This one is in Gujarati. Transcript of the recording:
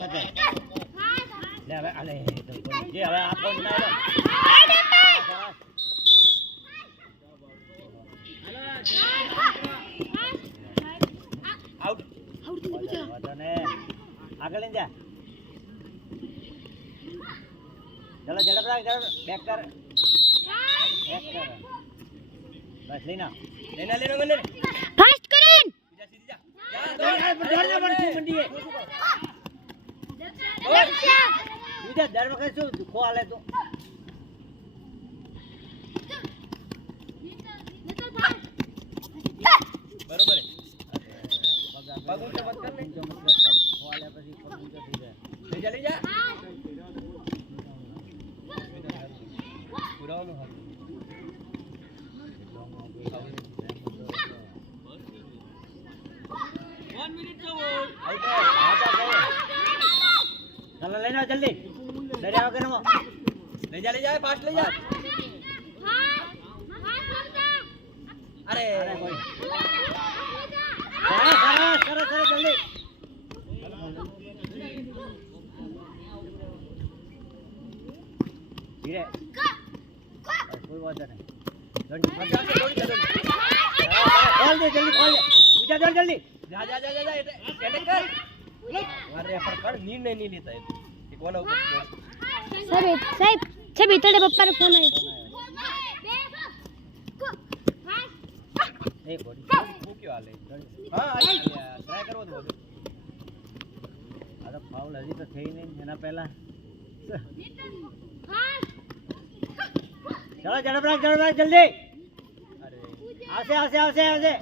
લે હવે અલે જે હવે આપો ના આઉટ વાતને આગળ લઈ જા ચલો ઝડપ રાખ ઝડપ બેક કર બસ લેના મને ફાસ્ટ કરીન સીધી જા જા દોડ ના પડ મંડીએ બીજા દર વખત શું દુખો આલે તો બરોબર પગ ઊંચો મત કર ને ખો આલે પછી પગ ઊંચો થઈ જાય લઈ જા પુરાવાનું હાલ 1 મિનિટ જો चलो लेना जल्दी डरे वगैरह मो ले जा फास्ट ले जा अरे करो जल्दी धीरे कोई बात नहीं खोल दे जल्दी खोल दे पूजा जल्दी जा अटैक कर अरे पर कर निर्णय नहीं लेता है ये कोना ऊपर સાહેબ તડે પપ્પાનો ફોન આવ્યો એ બોડી મૂક્યો હાલે હા ટ્રાય કરવો તો બધું આ તો ફાઉલ હજી તો થઈ નહીં એના પહેલા ચલો ઝડપ રાખ જલ્દી અરે આવશે